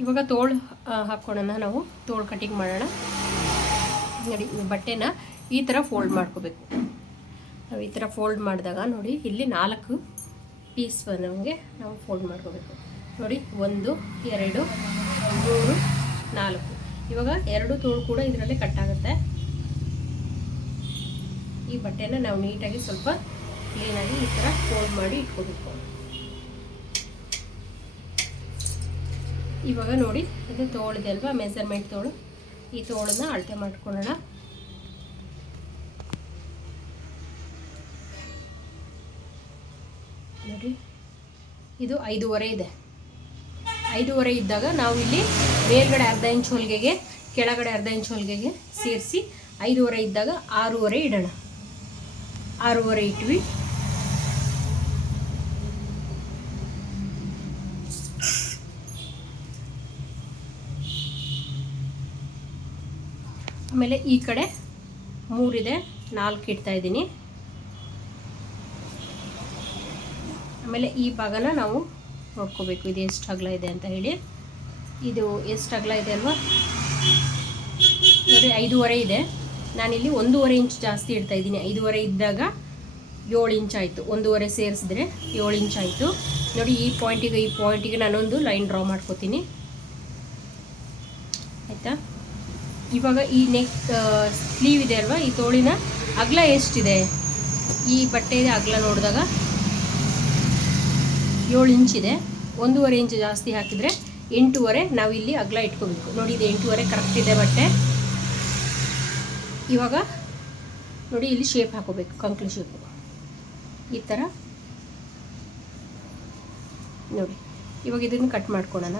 ಇವಾಗ ತೋಳು ಹಾಕ್ಕೊಳೋಣ ನಾವು. ತೋಳು ಕಟ್ಟಿಂಗ್ ಮಾಡೋಣ. ನೋಡಿ ಬಟ್ಟೆನ ಈ ಥರ ಫೋಲ್ಡ್ ಮಾಡ್ಕೋಬೇಕು. ನಾವು ಈ ಥರ ಫೋಲ್ಡ್ ಮಾಡಿದಾಗ ನೋಡಿ, ಇಲ್ಲಿ ನಾಲ್ಕು ಪೀಸ್ ನಮಗೆ ನಾವು ಫೋಲ್ಡ್ ಮಾಡ್ಕೋಬೇಕು. ನೋಡಿ, ಒಂದು, ಎರಡು, ಮೂರು, ನಾಲ್ಕು. ಇವಾಗ ಎರಡು ತೋಳು ಕೂಡ ಇದರಲ್ಲಿ ಕಟ್ಟಾಗುತ್ತೆ ಈ ಬಟ್ಟೆನ ನಾವು ನೀಟಾಗಿ ಸ್ವಲ್ಪ ಕ್ಲೀನಾಗಿ ಈ ಥರ ಫೋಲ್ಡ್ ಮಾಡಿ ಇಟ್ಕೋಬೇಕು. ಇವಾಗ ನೋಡಿ, ಇದು ತೋಳಿದೆ ಅಲ್ವಾ? ಮೆಸರ್ಮೆಂಟ್ ತೋಳು. ಈ ತೋಳನ್ನ ಅಳತೆ ಮಾಡ್ಕೊಳ್ಳೋಣ. ನೋಡಿ, ಇದು ಐದೂವರೆ ಇದೆ. ಐದೂವರೆ ಇದ್ದಾಗ ನಾವು ಇಲ್ಲಿ ಮೇಲ್ಗಡೆ ಅರ್ಧ ಇಂಚ್ ಹೊಲಿಗೆಗೆ, ಕೆಳಗಡೆ ಅರ್ಧ ಇಂಚ್ ಹೊಲಿಗೆಗೆ ಸೇರಿಸಿ ಐದೂವರೆ ಇದ್ದಾಗ ಆರೂವರೆ ಇಡೋಣ. ಆರೂವರೆ ಇಟ್ವಿ. ಆಮೇಲೆ ಈ ಕಡೆ ಮೂರಿದೆ, ನಾಲ್ಕು ಇಡ್ತಾ ಇದ್ದೀನಿ. ಆಮೇಲೆ ಈ ಭಾಗನ ನಾವು ನೋಡ್ಕೋಬೇಕು, ಇದು ಎಷ್ಟು ಅಗಲ ಇದೆ ಅಂತ ಹೇಳಿ. ಇದು ಎಷ್ಟು ಅಗಲ ಇದೆ ಅಲ್ವಾ? ನೋಡಿ, ಐದೂವರೆ ಇದೆ. ನಾನಿಲ್ಲಿ ಒಂದೂವರೆ ಇಂಚ್ ಜಾಸ್ತಿ ಇಡ್ತಾ ಇದ್ದೀನಿ. ಐದೂವರೆ ಇದ್ದಾಗ ಏಳು ಇಂಚ್ ಆಯಿತು. ಒಂದೂವರೆ ಸೇರಿಸಿದ್ರೆ ಏಳು ಇಂಚ್ ಆಯಿತು. ನೋಡಿ, ಈ ಪಾಯಿಂಟಿಗೆ ಈ ಪಾಯಿಂಟಿಗೆ ನಾನೊಂದು ಲೈನ್ ಡ್ರಾ ಮಾಡ್ಕೋತೀನಿ. ಆಯಿತಾ? ಇವಾಗ ಈ ನೆಕ್ ಸ್ಲೀವ್ ಇದೆ ಅಲ್ವಾ? ಈ ತೋಳಿನ ಅಗಲ ಎಷ್ಟಿದೆ? ಈ ಬಟ್ಟೆಯ ಅಗಲ ನೋಡಿದಾಗ ಏಳು ಇಂಚಿದೆ ಒಂದೂವರೆ ಇಂಚ್ ಜಾಸ್ತಿ ಹಾಕಿದರೆ ಎಂಟೂವರೆ ನಾವು ಇಲ್ಲಿ ಅಗಲ ಇಟ್ಕೋಬೇಕು. ನೋಡಿ, ಇದು ಎಂಟೂವರೆ ಕರೆಕ್ಟ್ ಇದೆ ಬಟ್ಟೆ. ಇವಾಗ ನೋಡಿ, ಇಲ್ಲಿ ಶೇಪ್ ಹಾಕೋಬೇಕು ಕಂಕ್ಲಿ ಶೇಪು ಈ ಥರ ನೋಡಿ, ಇವಾಗ ಇದನ್ನು ಕಟ್ ಮಾಡ್ಕೊಳ್ಳೋಣ.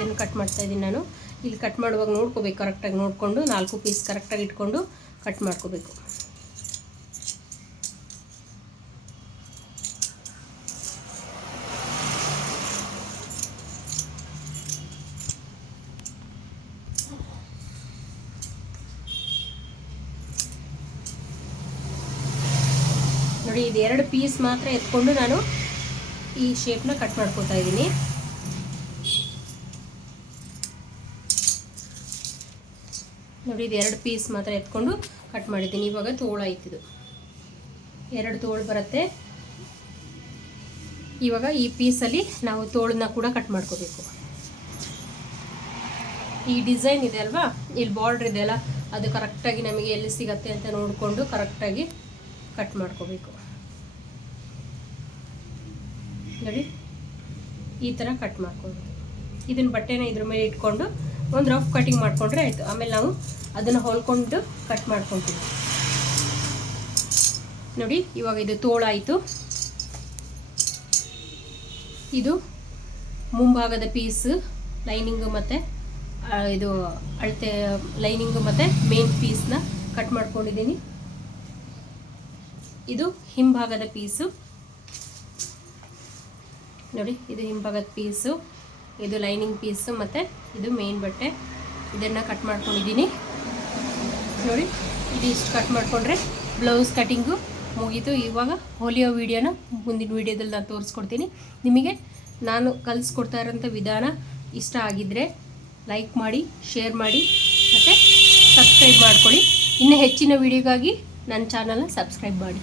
ಇದನ್ನು ಕಟ್ ಮಾಡ್ತಾ ಇದ್ದೀನಿ ನಾನು. ಇಲ್ಲಿ ಕಟ್ ಮಾಡುವಾಗ ನೋಡ್ಕೋಬೇಕು ಕರೆಕ್ಟಾಗಿ ನೋಡಿಕೊಂಡು ನಾಲ್ಕು ಪೀಸ್ ಕರೆಕ್ಟಾಗಿ ಇಟ್ಕೊಂಡು ಕಟ್ ಮಾಡ್ಕೋಬೇಕು. ನೋಡಿ, ಇದು ಎರಡು ಪೀಸ್ ಮಾತ್ರ ಎತ್ಕೊಂಡು ನಾನು ಈ ಶೇಪ್ನ ಕಟ್ ಮಾಡ್ಕೊತಾ ಇದ್ದೀನಿ ನೋಡಿ, ಇದು ಎರಡು ಪೀಸ್ ಮಾತ್ರ ಎತ್ಕೊಂಡು ಕಟ್ ಮಾಡಿದ್ದೀನಿ. ಇವಾಗ ತೋಳು ಆಯ್ತಿದು ಎರಡು ತೋಳು ಬರುತ್ತೆ. ಇವಾಗ ಈ ಪೀಸಲ್ಲಿ ನಾವು ತೋಳನ್ನ ಕೂಡ ಕಟ್ ಮಾಡ್ಕೋಬೇಕು. ಈ ಡಿಸೈನ್ ಇದೆ ಅಲ್ವಾ? ಇಲ್ಲಿ ಬಾರ್ಡ್ರ್ ಇದೆ ಅಲ್ಲ, ಅದು ಕರೆಕ್ಟಾಗಿ ನಮಗೆ ಎಲ್ಲಿ ಸಿಗತ್ತೆ ಅಂತ ನೋಡಿಕೊಂಡು ಕರೆಕ್ಟಾಗಿ ಕಟ್ ಮಾಡ್ಕೋಬೇಕು. ನೋಡಿ, ಈ ಥರ ಕಟ್ ಮಾಡ್ಕೋಬೇಕು. ಇದನ್ನ ಬಟ್ಟೆನ ಇದ್ರ ಮೇಲೆ ಇಟ್ಕೊಂಡು ಒಂದು ರಫ್ ಕಟಿಂಗ್ ಮಾಡಿಕೊಂಡ್ರೆ ಆಯಿತು. ಆಮೇಲೆ ನಾವು ಅದನ್ನು ಹೊಲ್ಕೊಂಡು ಕಟ್ ಮಾಡ್ಕೊತೀವಿ. ನೋಡಿ, ಇವಾಗ ಇದು ತೋಳಾಯಿತು. ಇದು ಮುಂಭಾಗದ ಪೀಸ್ ಲೈನಿಂಗು ಮತ್ತು ಇದು ಅಳತೆ ಲೈನಿಂಗು ಮತ್ತು ಮೇನ್ ಪೀಸ್ನ ಕಟ್ ಮಾಡ್ಕೊಂಡಿದ್ದೀನಿ. ಇದು ಹಿಂಭಾಗದ ಪೀಸು ನೋಡಿ, ಇದು ಹಿಂಭಾಗದ ಪೀಸು ಇದು ಲೈನಿಂಗ್ ಪೀಸು ಮತ್ತು ಇದು ಮೇನ್ ಬಟ್ಟೆ. ಇದನ್ನು ಕಟ್ ಮಾಡ್ಕೊಂಡಿದ್ದೀನಿ. ನೋಡಿ, ಇದು ಇಷ್ಟು ಕಟ್ ಮಾಡಿಕೊಂಡ್ರೆ ಬ್ಲೌಸ್ ಕಟಿಂಗು ಮುಗೀತು. ಇವಾಗ ಹೋಲಿಯೋ ವೀಡಿಯೋನ ಮುಂದಿನ ವೀಡಿಯೋದಲ್ಲಿ ನಾನು ತೋರಿಸ್ಕೊಡ್ತೀನಿ. ನಿಮಗೆ ನಾನು ಕಲಿಸ್ಕೊಡ್ತಾ ಇರೋಂಥ ವಿಧಾನ ಇಷ್ಟ ಆಗಿದ್ದರೆ ಲೈಕ್ ಮಾಡಿ ಶೇರ್ ಮಾಡಿ, ಮತ್ತು ಸಬ್ಸ್ಕ್ರೈಬ್ ಮಾಡ್ಕೊಳ್ಳಿ. ಇನ್ನು ಹೆಚ್ಚಿನ ವೀಡಿಯೋಗಾಗಿ ನನ್ನ ಚಾನಲ್ನ ಸಬ್ಸ್ಕ್ರೈಬ್ ಮಾಡಿ.